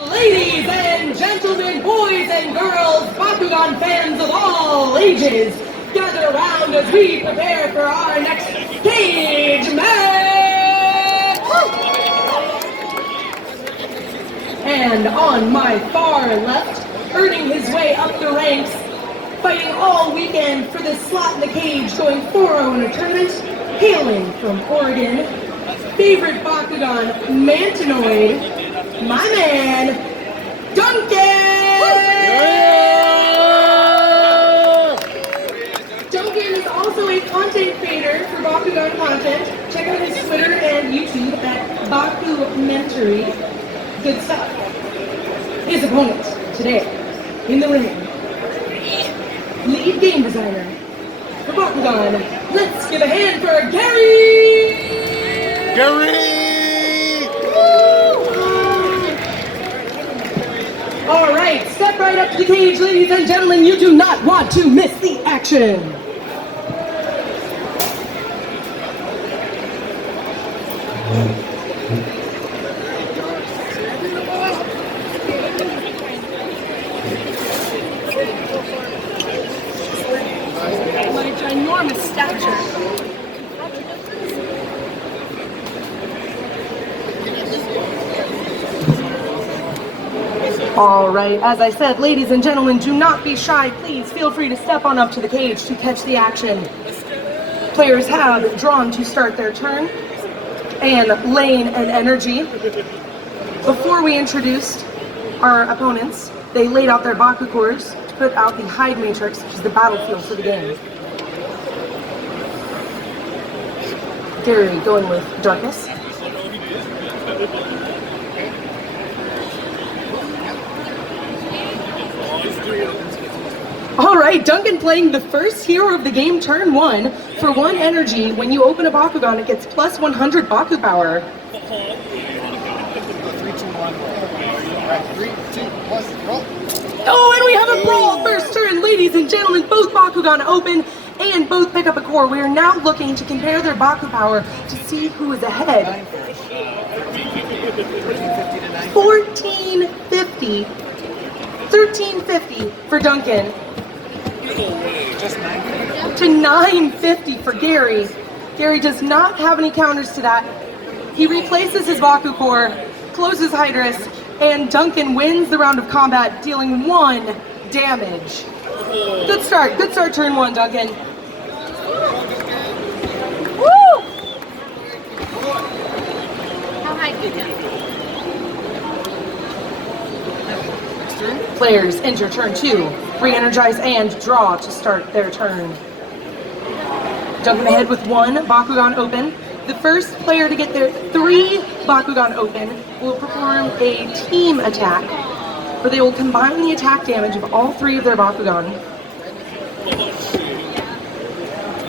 Ladies and gentlemen, boys and girls, Bakugan fans of all ages, gather around as we prepare for our next cage match! And on my far left, earning his way up the ranks, fighting all weekend for this slot in the cage, going 4-0 in a tournament, hailing from Oregon, favorite Bakugan, Mantinoid, my man, Duncan! Duncan is also a content creator for Bakugan content. Check out his Twitter and YouTube at Bakumentary. Good stuff. His opponent today in the ring, lead game designer for Bakugan. Let's give a hand for Gary! Gary! All right, step right up to the cage, ladies and gentlemen. You do not want to miss the action. My ginormous stature. All right, as I said, ladies and gentlemen, do not be shy. Please feel free to step on up to the cage to catch the action. Players have drawn to start their turn, and lane and energy. Before we introduced our opponents, they laid out their Baku cores to put out the hide matrix, which is the battlefield for the game. Gary going with darkness. All right, Duncan playing the first hero of the game, turn 1. For 1 energy, when you open a Bakugan, it gets plus 100 Baku power. 3, 2, 1. Alright, 3, 2, 1, roll. Oh, and we have a brawl first turn, ladies and gentlemen. Both Bakugan open and both pick up a core. We are now looking to compare their Baku power to see who is ahead. 1450. 1350 for Duncan. Just 9. To 950 for Gary. Gary does not have any counters to that. He replaces his Baku core, closes Hydrus, and Duncan wins the round of combat, dealing 1 damage. Good start turn 1, Duncan. Woo! How high did you Players enter turn 2, re-energize and draw to start their turn. Duncan ahead with 1 Bakugan open. The first player to get their 3 Bakugan open will perform a team attack, where they will combine the attack damage of all 3 of their Bakugan.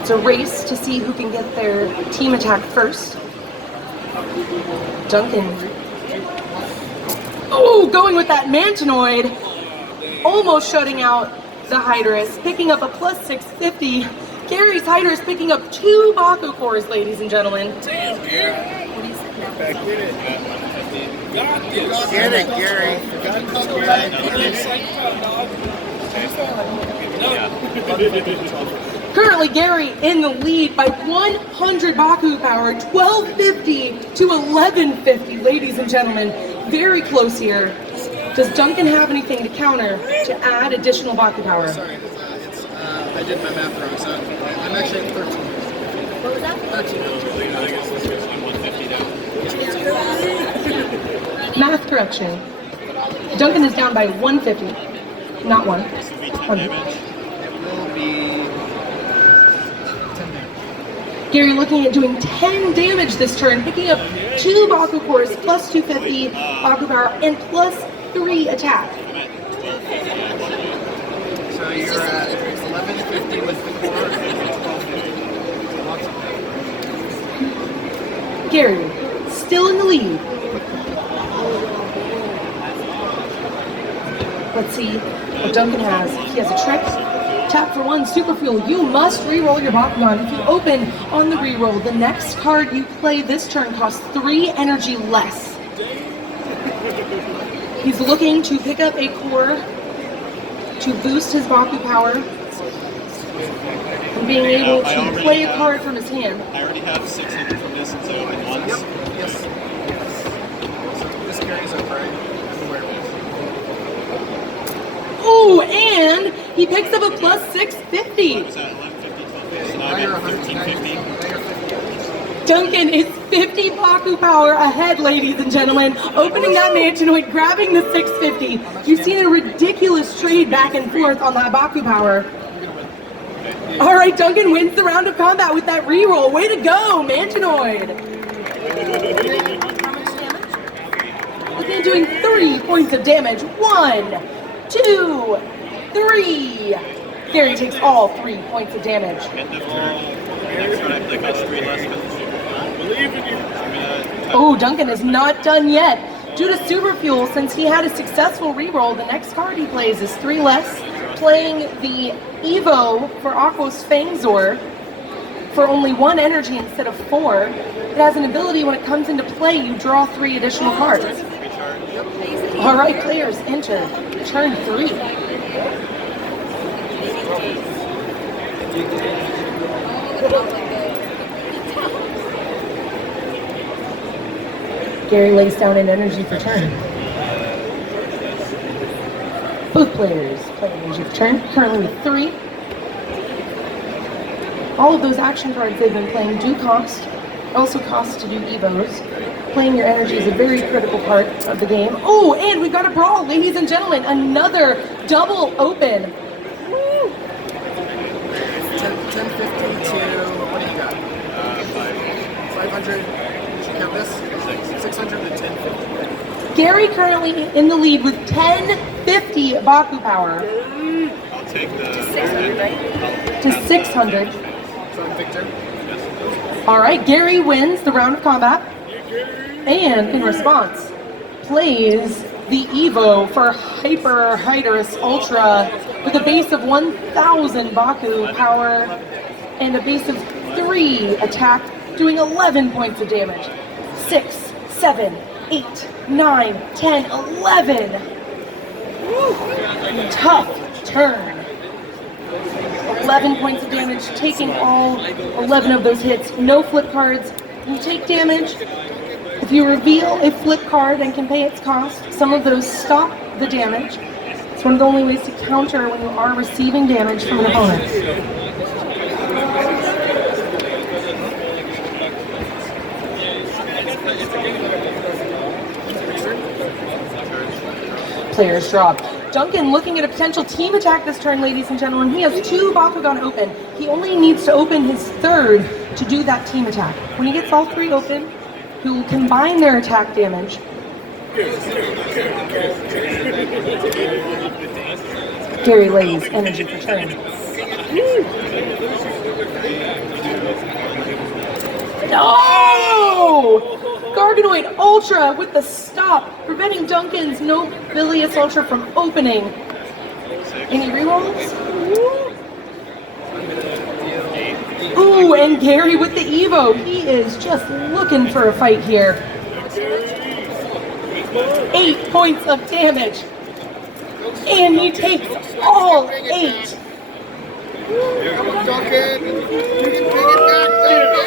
It's a race to see who can get their team attack first. Duncan. Oh, going with that Mantinoid. Almost shutting out the Hydrus, picking up a plus 650. Gary's Hydrus picking up 2 Baku cores, ladies and gentlemen. Damn, Gary. Get it, Gary. Currently, Gary in the lead by 100 Baku power, 1250 to 1150, ladies and gentlemen. Very close here. Does Duncan have anything to counter to add additional Baku power? Sorry, I did my math wrong, so I'm actually at 13. What was that? 13. Math correction. Duncan is down by 150, not 1. 100. Gary looking at doing 10 damage this turn, picking up 2 Baku cores, plus 250 Baku power, and plus 3 attack. So you're at 1150 with the core and 1250. Gary, still in the lead. Let's see what Duncan has. He has a trick. Tap for 1 super fuel. You must re-roll your Bakugan. If you open on the re-roll, the next card you play this turn costs 3 energy less. He's looking to pick up a core to boost his Baku power and being able to play a card from his hand. I already have 600 from this since I opened once. Yep. Yes. So this carries over. I'm aware of it. Ooh, and he picks up a plus 650. What was that, 1150? So now Now I you're got 100. 1350. Now you're 50. Duncan is 50 Baku power ahead, ladies and gentlemen. Opening that Mansionoid, grabbing the 650. You've seen a ridiculous trade back and forth on that Baku power. All right, Duncan wins the round of combat with that reroll. Way to go, Mansionoid. Again, doing 3 points of damage. 1, 2, 3. Gary takes all 3 points of damage. End of turn. Next turn I play cost 3 less. Oh, Duncan is not done yet. Due to Super Fuel, since he had a successful reroll, the next card he plays is 3 less, playing the Evo for Aquos Fangzor for only 1 energy instead of 4. It has an ability when it comes into play, you draw 3 additional cards. All right, players enter turn 3. Gary lays down an energy for turn. Both players play energy for turn, currently with 3. All of those action cards they've been playing do cost, also cost to do Evos. Playing your energy is a very critical part of the game. Oh, and we've got a brawl, ladies and gentlemen, another double open. 1050 to, what do you got? 500. Did you count this? 600 to 1050. Gary currently in the lead with 1050 Baku power I'll take the 600, right? to 600. So I'm Victor. All right, Gary wins the round of combat, and in response, plays the Evo for Hyper Hydrus Ultra with a base of 1000 Baku power and a base of 3 attack, doing 11 points of damage. 6, 7, 8, 9, 10, 11. Woo. Tough turn. 11 points of damage, taking all 11 of those hits. No flip cards. You take damage. If you reveal a flip card and can pay its cost, some of those stop the damage. It's one of the only ways to counter when you are receiving damage from an opponent. Players drop. Duncan looking at a potential team attack this turn, ladies and gentlemen. He has 2 Bakugan open. He only needs to open his 3rd to do that team attack. When he gets all 3 open, he will combine their attack damage. Gary lays energy for turn. No! Garganoid Ultra with the stop, preventing Duncan's Nobilious Ultra from opening. Any rerolls? Ooh, and Gary with the Evo. He is just looking for a fight here. 8 points of damage. And he takes all 8. Come on, Duncan. You can bring it back, Duncan.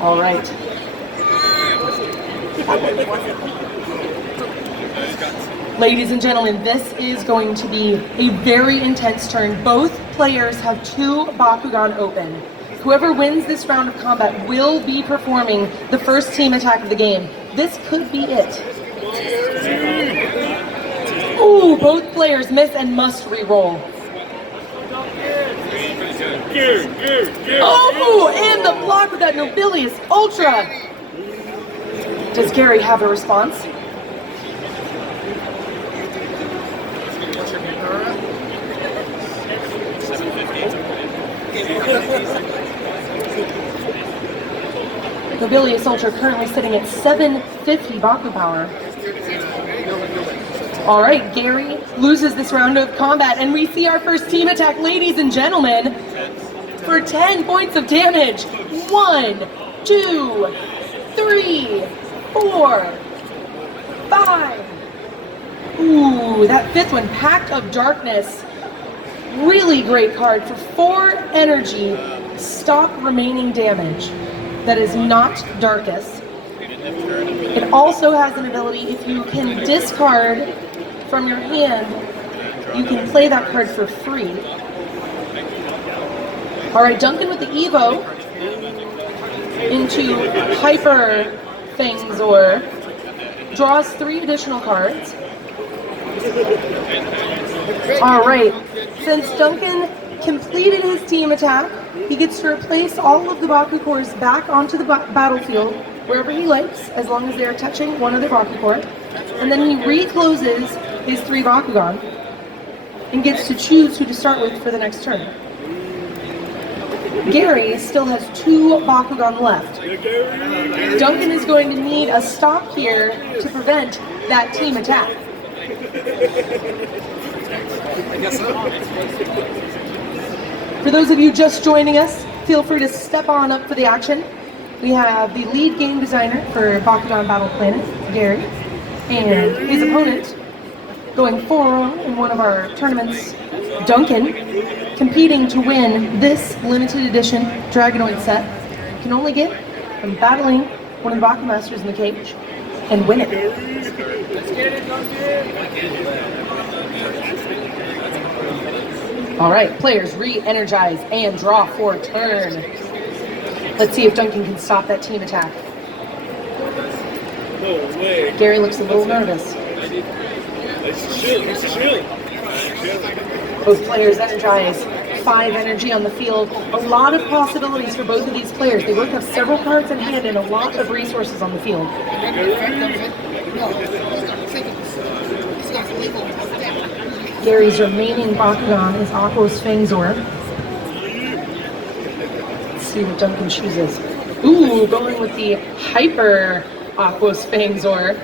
All right. Ladies and gentlemen, this is going to be a very intense turn. Both players have 2 Bakugan open. Whoever wins this round of combat will be performing the first team attack of the game. This could be it. Ooh, both players miss and must re-roll. Oh, and the block with that Nobilious Ultra. Does Gary have a response? What's your power? Nobilious Ultra currently sitting at 750 Baku power. All right, Gary loses this round of combat, and we see our first team attack, ladies and gentlemen, for 10 points of damage. 1, 2, 3, 4, 5. Ooh, that fifth one, Pact of Darkness. Really great card for 4 energy. Stop remaining damage that is not Darkest. It also has an ability, if you can discard from your hand, you can play that card for free. Alright, Duncan with the Evo into Hyper things or draws 3 additional cards. Alright, since Duncan completed his team attack, he gets to replace all of the Baku cores back onto the battlefield wherever he likes, as long as they are touching one other Baku core. And then he recloses his 3 Bakugan and gets to choose who to start with for the next turn. Gary still has 2 Bakugan left. Duncan is going to need a stop here to prevent that team attack. I guess so. For those of you just joining us, feel free to step on up for the action. We have the lead game designer for Bakugan Battle Planet, Gary, and his opponent going 4-0 in one of our tournaments, Duncan, competing to win this limited edition Dragonoid set. You can only get from battling one of the Baku Masters in the cage and win it. Let's get it, Duncan. All right, players re-energize and draw for a turn. Let's see if Duncan can stop that team attack. Gary looks a little nervous. Both players energize. 5 energy on the field. A lot of possibilities for both of these players. They both have several cards in hand and a lot of resources on the field. Gary's remaining Bakugan is Aquos Fangzor. Let's see what Duncan chooses. Ooh, going with the Hyper Aquos Fangzor.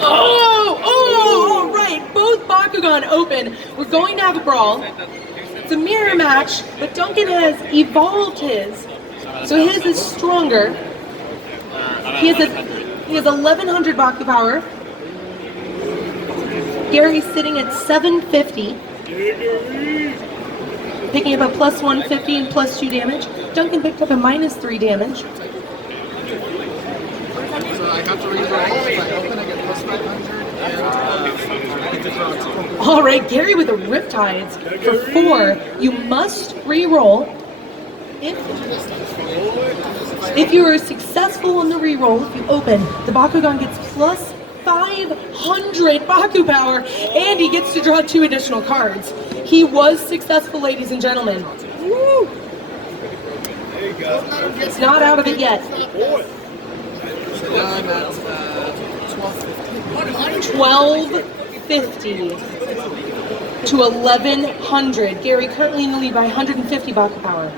All right, both Bakugan open. We're going to have a brawl. It's a mirror match, but Duncan has evolved his, so his is stronger. He has 1100 Baku power. Gary's sitting at 750. Picking up a plus 150 and plus 2 damage. Duncan picked up a minus 3 damage. So I got to reroll. If I open, I get plus 500. And All right, Gary with the Riptides for 4. You must re-roll. If you are successful in the re-roll, if you open, the Bakugan gets plus 500 Baku power, and he gets to draw 2 additional cards. He was successful, ladies and gentlemen. Woo! It's not out of it yet. so now I'm at 1250 to 1100. Gary currently in the lead by 150 Baku power.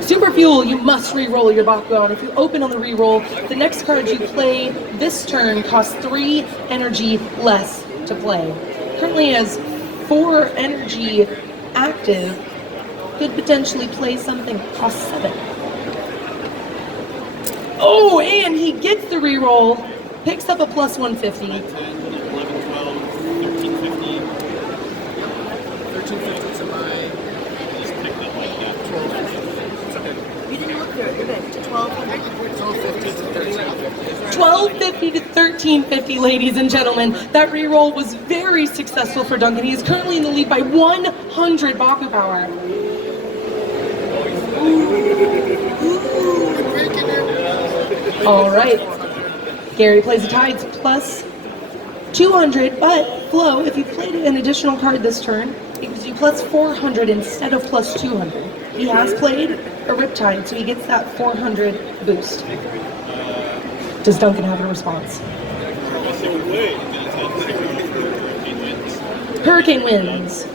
Super Fuel, you must re-roll your Bakugan. If you open on the re-roll, the next card you play this turn costs 3 energy less to play. Currently has 4 energy active. Could potentially play something that costs 7. Oh, and he gets the re-roll. Picks up a plus 150. 10, 11, 12, 13, 15. 1350 to my Just picked up like that. 1250. It's okay. You didn't look good. You're good. 1250 to 1350. 1250 to 1350, ladies and gentlemen. That re-roll was very successful for Duncan. He is currently in the lead by 100 Baku power. All right. Gary plays the Tides plus 200, but Flo, if you played an additional card this turn, it gives you plus 400 instead of plus 200. He has played a Riptide, so he gets that 400 boost. Does Duncan have a response? Hurricane wins.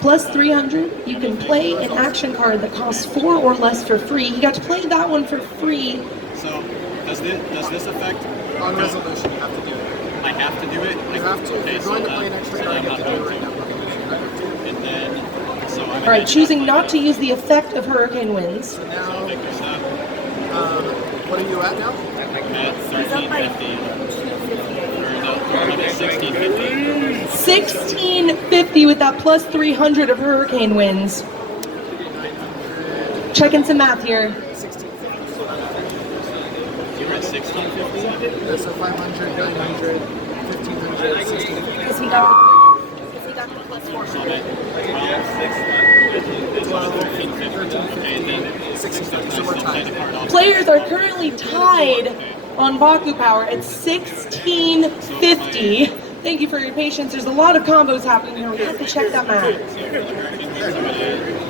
Plus 300, you can play an action card that costs 4 or less for free. He got to play that one for free. So, does this affect? On resolution, you have to do it. I have to do it? You have to. If Okay, you're so going to then- play an extra so card, then you I'm have to do not it right going now. to. And then, All right, choosing not to use the effect of Hurricane Winds. So now, what are you at now? At 1350. Or no, I'm at 1650. 1650 with that plus 300 of Hurricane Winds. Checking some math here. 1650. You're at 1650? Yeah, so 500, 900, 1500, 1650. Because he got the plus 4. So I'm at 12, 1350. And then 1650. So we're tied. Players are currently tied on Baku Power at 1650. Thank you for your patience. There's a lot of combos happening here. We have to check that math.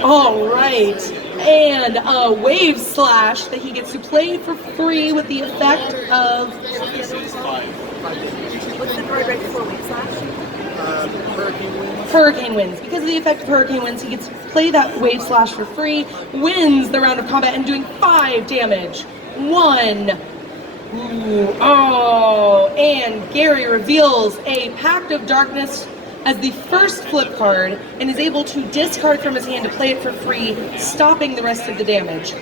All right. And a Wave Slash that he gets to play for free with the effect of What's the card right before Wave Slash? Hurricane Winds. Hurricane Winds. Because of the effect of Hurricane Winds, he gets to play that Wave Slash for free, wins the round of combat, and doing 5 damage. 1. Ooh, oh, and Gary reveals a Pact of Darkness as the first flip card and is able to discard from his hand to play it for free, stopping the rest of the damage.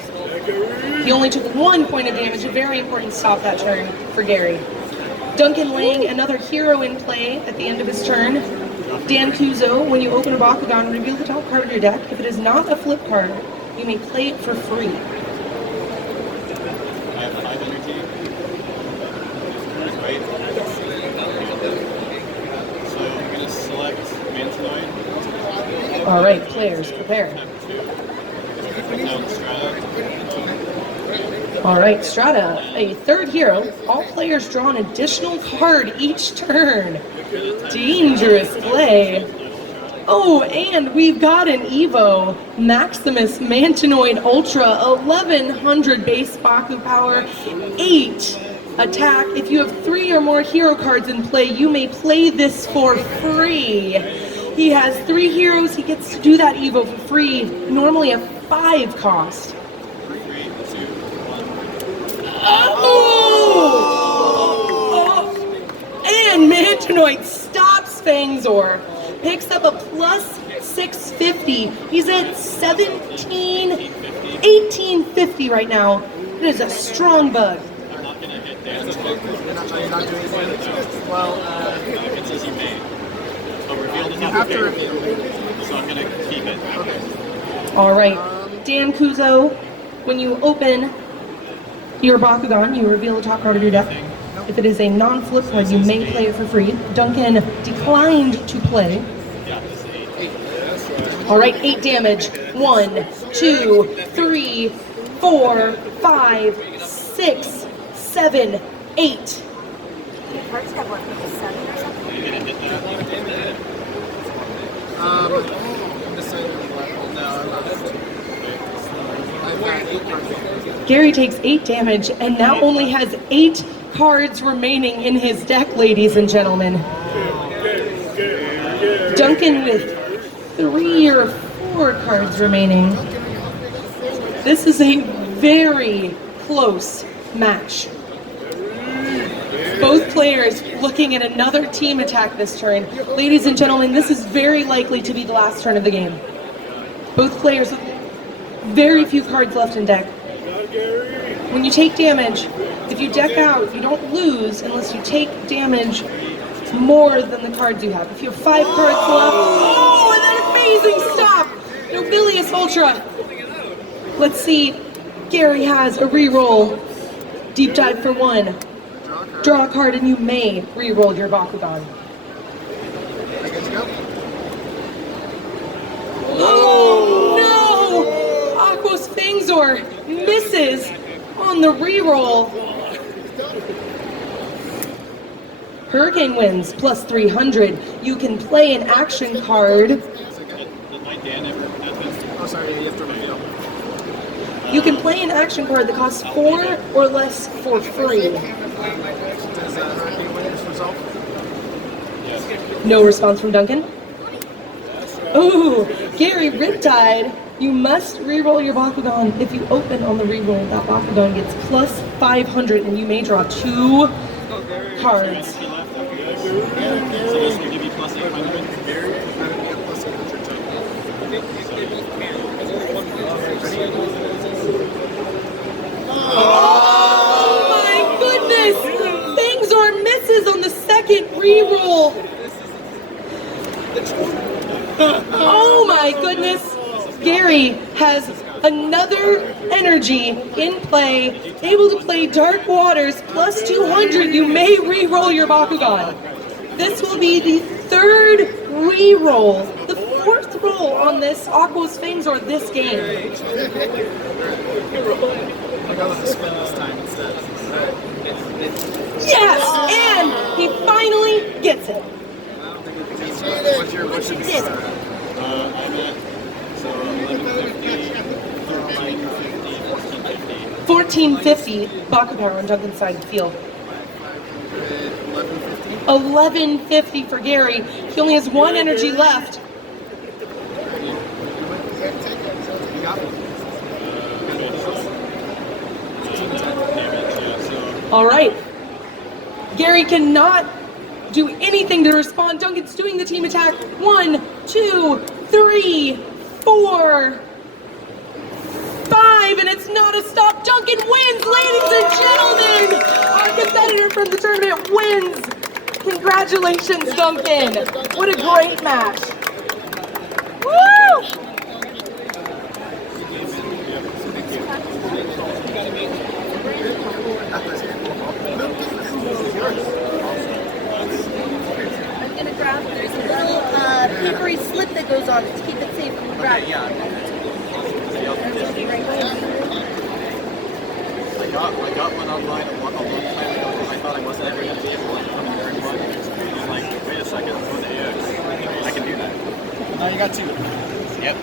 He only took 1 point of damage, a very important stop that turn for Gary. Duncan laying another hero in play at the end of his turn. Dan Kuzo, when you open a Bakugan, reveal the top card of your deck. If it is not a flip card, you may play it for free. I have 5 energy. Right? So I'm going to select Mantinoid. All right, players, prepare. Put down Strata. All right, Strata, a third hero. All players draw an additional card each turn. Dangerous play. Oh, and we've got an Evo, Maximus Mantinoid Ultra, 1100 base Baku power, 8 attack. If you have 3 or more hero cards in play, you may play this for free. He has 3 heroes. He gets to do that Evo for free, normally a 5 cost. 3, 2, 1. Oh! And Mantinoid stops Fangzor. Picks up a plus 650. He's at 1850 right now. It is a strong bug. I'm not going to hit damage. You're not doing damage. Well, It says you may. But reveal the you top have to card. reveal. So I'm going to keep it. Okay. All right, Dan Kuzo, when you open your Bakugan, you reveal the top card of your deck. If it is a non-flip card, you may play it for free. Duncan declined to play. Yeah, this is 8. All right, 8 damage. 1, 2, 3, 4, 5, 6, 7, 8. Cards have what, 7 or something? You're going to hit that. I'm deciding on what. No, I'm not. I've got 8 cards. Gary takes 8 damage and now only has 8 cards remaining in his deck, ladies and gentlemen. Duncan with 3 or 4 cards remaining. This is a very close match. Both players looking at another team attack this turn. Ladies and gentlemen, this is very likely to be the last turn of the game. Both players with very few cards left in deck. When you take damage, if you deck out, you don't lose unless you take damage more than the cards you have. If you have 5 cards left, oh, and that amazing stop! Nobilious Ultra. Let's see, Gary has a reroll. Deep dive for 1. Draw a card and you may reroll your Bakugan. I get to go. Oh no! Aquos Fangzor misses on the reroll. Hurricane Winds plus 300. You can play an action card. Did my Dan ever have this? Oh, sorry, you have to reveal. You can play an action card that costs 4 or less for free. Does Hurricane Winds result? Yes. No response from Duncan. Ooh, Gary Riptide. You must reroll your Bakugan. If you open on the reroll, that Bakugan gets plus 500 and you may draw 2 cards. So this will give you plus 800. Yeah, plus 800 total. Oh my goodness! Things are misses on the second reroll. Oh my goodness! Gary has another energy in play, able to play Dark Waters plus 200. You may re-roll your Bakugan. This will be the third re-roll, the fourth roll on this Aqua's Fangs or this game. I gotta let spin this time instead. Yes! And he finally gets it. What's your I'm at, so 1150, 1350, 1450 Baku power on Duncan's side of the field. 1150 for Gary. He only has one energy left. All right. Gary cannot do anything to respond. Duncan's doing the team attack. 1, 2, 3, 4, 5, and it's not a stop. Duncan wins, ladies and gentlemen. Our competitor from the tournament wins. Congratulations, Duncan. What a great match. Woo! I'm gonna grab. There's a little papery slip that goes on it to keep it safe from the grab. I got one online a long time ago because I thought I wasn't ever going to be able to come here and run. I was like, wait a second, I can do that. Now you got two. Yep.